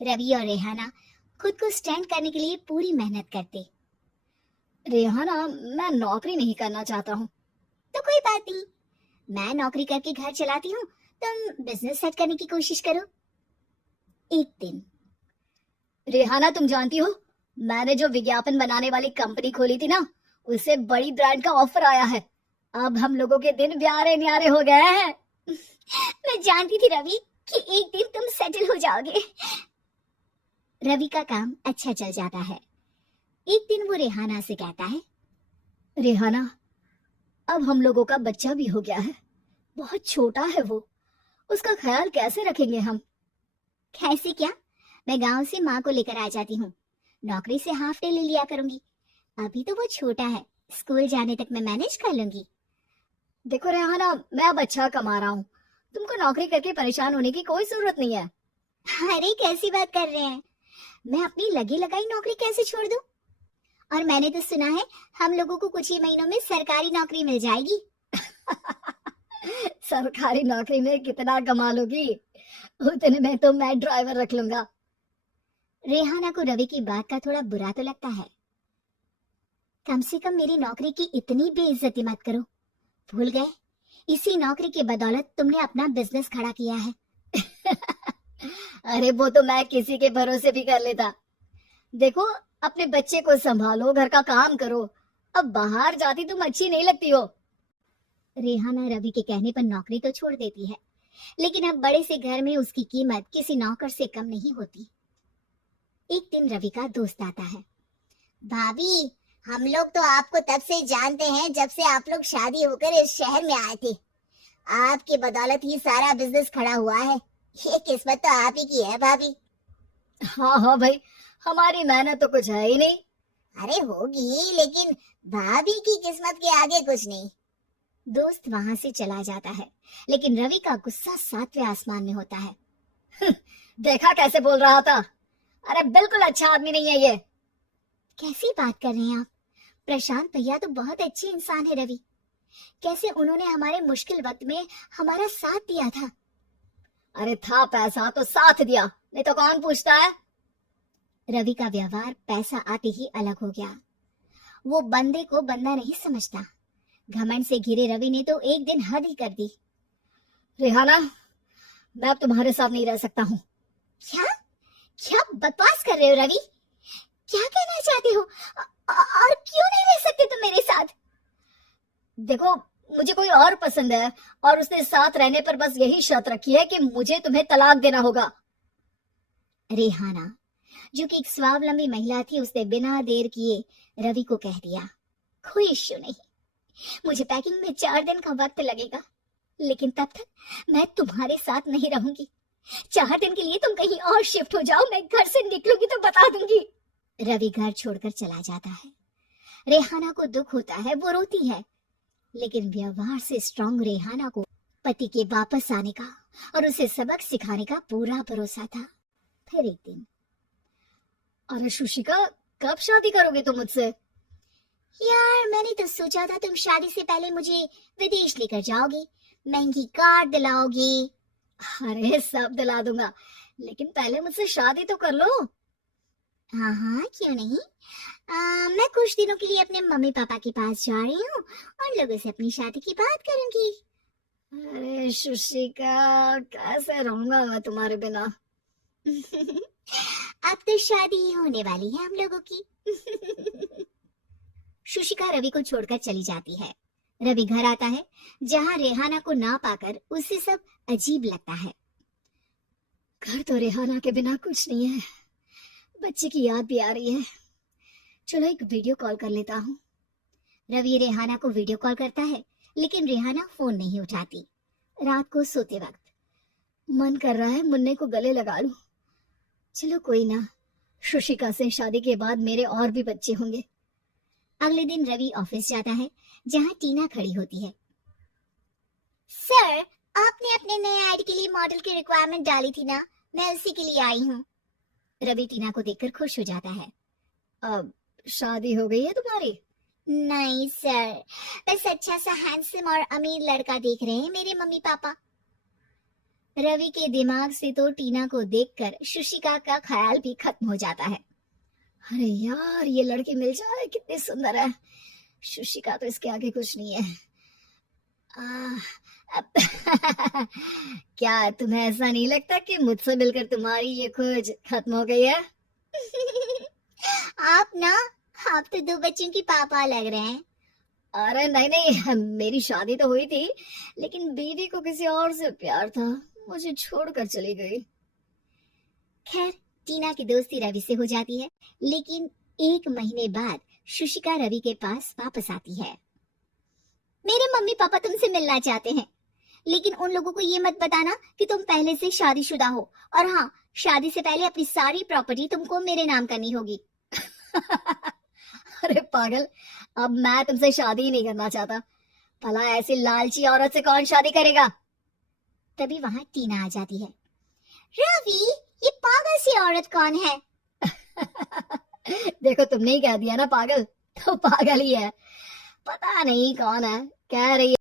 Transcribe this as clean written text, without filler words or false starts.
रवि और रेहाना खुद को स्टैंड करने के लिए पूरी मेहनत करते। रेहाना, मैं नौकरी नहीं करना चाहता हूँ। तो कोई बात नहीं, मैं नौकरी करके घर चलाती हूँ, तुम बिजनेस सेट करने की कोशिश करो। एक दिन। रेहाना, तुम जानती हो, मैंने जो विज्ञापन बनाने वाली कंपनी खोली थी ना, उसे बड़ी ब्रांड का ऑफर आया है। अब हम लोगों के दिन प्यारे न्यारे हो गए हैं। मैं जानती थी रवि कि एक दिन तुम सेटल हो जाओगे। रवि का काम अच्छा चल जाता है। एक दिन वो रेहाना से कहता है, रेहाना, अब हम लोगों का बच्चा भी हो गया है। बहुत छोटा है वो, उसका ख्याल कैसे रखेंगे हम? कैसे क्या, मैं गांव से माँ को लेकर आ जाती हूँ, नौकरी से हाफ डे ले लिया करूंगी। अभी तो वो छोटा है, स्कूल जाने तक मैं मैनेज कर लूंगी। देखो रेहाना, मैं अब अच्छा कमा रहा हूँ, तुमको नौकरी करके परेशान होने की कोई जरूरत नहीं है। अरे कैसी बात कर रहे हैं, मैं अपनी लगी लगाई नौकरी कैसे छोड़ दूं? और मैंने तो सुना है हम लोगों को कुछ ही महीनों में सरकारी नौकरी मिल जाएगी। सरकारी नौकरी में कितना कमा लोगी? उतने में तो मैं ड्राइवर रख लूंगा। रेहाना को रवि की बात का थोड़ा बुरा तो लगता है। कम से कम मेरी नौकरी की इतनी बेइज्जती मत करो। भूल गए, इसी नौकरी की बदौलत तुमने अपना बिजनेस खड़ा किया है। अरे वो तो मैं किसी के भरोसे भी कर लेता। देखो, अपने बच्चे को संभालो, घर का काम करो। अब बाहर जाती तुम अच्छी नहीं लगती हो। रेहाना रवि के कहने पर नौकरी तो छोड़ देती है, लेकिन अब बड़े से घर में उसकी कीमत किसी नौकर से कम नहीं होती। एक दिन रवि का दोस्त आता है। भाभी, हम लोग तो आपको तब से जानते हैं जब से आप लोग शादी होकर इस शहर में आए थे। आपकी बदौलत ही सारा बिजनेस खड़ा हुआ है। ये किस्मत तो आप ही की है भाभी। हाँ हाँ भाई, हमारी मेहनत तो कुछ है ही नहीं। अरे होगी, लेकिन भाभी की किस्मत के आगे कुछ नहीं। दोस्त वहां से चला जाता है, लेकिन रवि का गुस्सा सातवें आसमान में होता है। देखा कैसे बोल रहा था? अरे बिल्कुल अच्छा आदमी नहीं है ये। कैसी बात कर रहे हैं आप? प्रशांत भैया तो बहुत अच्छे इंसान है रवि। कैसे उन्होंने हमारे मुश्किल वक्त में हमारा साथ दिया था। अरे था पैसा तो साथ दिया, नहीं तो कौन पूछता है। रवि का व्यवहार पैसा आते ही अलग हो गया। वो बंदे को बंदा नहीं समझता। घमंड से घिरे रवि ने तो एक दिन हद ही कर दी। रेहाना, मैं अब तुम्हारे साथ नहीं रह सकता हूँ। क्या क्या बकवास कर रहे हो रवि? क्या कहना चाहते हो? और क्यों नहीं रह सकते तुम मेरे साथ? देखो, मुझे कोई और पसंद है, और उसने साथ रहने पर बस यही शर्त रखी है कि मुझे तुम्हें तलाक देना होगा। रेहाना, जो कि एक स्वावलंबी महिला थी, उसने बिना देर किए रवि को कह दिया, कोई इश्यू नहीं, मुझे पैकिंग में 4 दिन का वक्त लगेगा, लेकिन तब तक मैं तुम्हारे साथ नहीं रहूंगी। 4 दिन के लिए तुम कहीं और शिफ्ट हो जाओ, मैं घर से निकलूंगी तो बता दूंगी। रवि घर छोड़कर चला जाता है। रेहाना को दुख होता है, वो रोती है, लेकिन व्यवहार से स्ट्रांग रेहाना को पति के वापस आने का और उसे सबक सिखाने का पूरा भरोसा था। फिर एक दिन। अरे शुशिका, कब शादी करोगे तुम मुझसे? यार, मैंने तो सोचा था तुम शादी से पहले मुझे विदेश लेकर जाओगी, महंगी कार दिलाओगी। अरे सब दिला दूंगा, लेकिन पहले मुझसे शादी तो कर लो। हाँ हाँ, क्यों नहीं। मैं कुछ दिनों के लिए अपने मम्मी पापा के पास जा रही हूँ और लोगों से अपनी शादी की बात करूंगी। अरे शुशिका, कैसे रहूंगा मैं तुम्हारे बिना? अब तो शादी ही होने वाली है हम लोगों की। शुशिका रवि को छोड़कर चली जाती है। रवि घर आता है, जहाँ रेहाना को ना पाकर उसे सब अजीब लगता है। घर तो रेहाना के बिना कुछ नहीं है, बच्चे की याद भी आ रही है। चलो एक वीडियो कॉल कर लेता हूँ। रवि रेहाना को वीडियो कॉल करता है, लेकिन रेहाना फोन नहीं उठाती। रात को सोते वक्त मन कर रहा है मुन्ने को गले लगा लूं। चलो कोई ना, शुशिका से शादी के बाद मेरे और भी बच्चे होंगे। अगले दिन रवि ऑफिस जाता है, जहाँ टीना खड़ी होती है। सर, आपने अपने नए ऐड के लिए मॉडल की रिक्वायरमेंट डाली थी ना, मैं उसी के लिए आई हूँ। रवि टीना को देखकर खुश हो जाता है। अब शादी हो गई है तुम्हारी? नहीं सर, बस अच्छा सा हैंडसम और अमीर लड़का देख रहे हैं मेरे मम्मी पापा। रवि के दिमाग से तो टीना को देखकर शुशिका का ख्याल भी खत्म हो जाता है। अरे यार, ये लड़की मिल जाए कितनी सुंदर है। शुशिका तो इसके आगे कुछ नहीं है। क्या तुम्हें ऐसा नहीं लगता कि मुझसे मिलकर तुम्हारी ये खोज खत्म हो गई है? आप तो 2 बच्चों की पापा लग रहे हैं। अरे नहीं नहीं, मेरी शादी तो हुई थी, लेकिन बीवी को किसी और से प्यार था, मुझे छोड़कर चली गई। खैर, टीना की दोस्ती रवि से हो जाती है, लेकिन 1 महीने बाद शुशिका रवि के पास वापस आती है। मेरे मम्मी पापा तुमसे मिलना चाहते हैं, लेकिन उन लोगों को ये मत बताना कि तुम पहले से शादीशुदा हो, और हाँ, शादी से पहले अपनी सारी प्रॉपर्टी तुमको मेरे नाम करनी होगी। अरे पागल, अब मैं तुमसे शादी ही नहीं करना चाहता। भला ऐसी लालची औरत से कौन शादी करेगा? तभी वहां टीना आ जाती है। रवि, ये पागल सी औरत कौन है? देखो, तुमने ही कह दिया ना पागल, तो पागल ही है। पता नहीं कौन है, कह रही है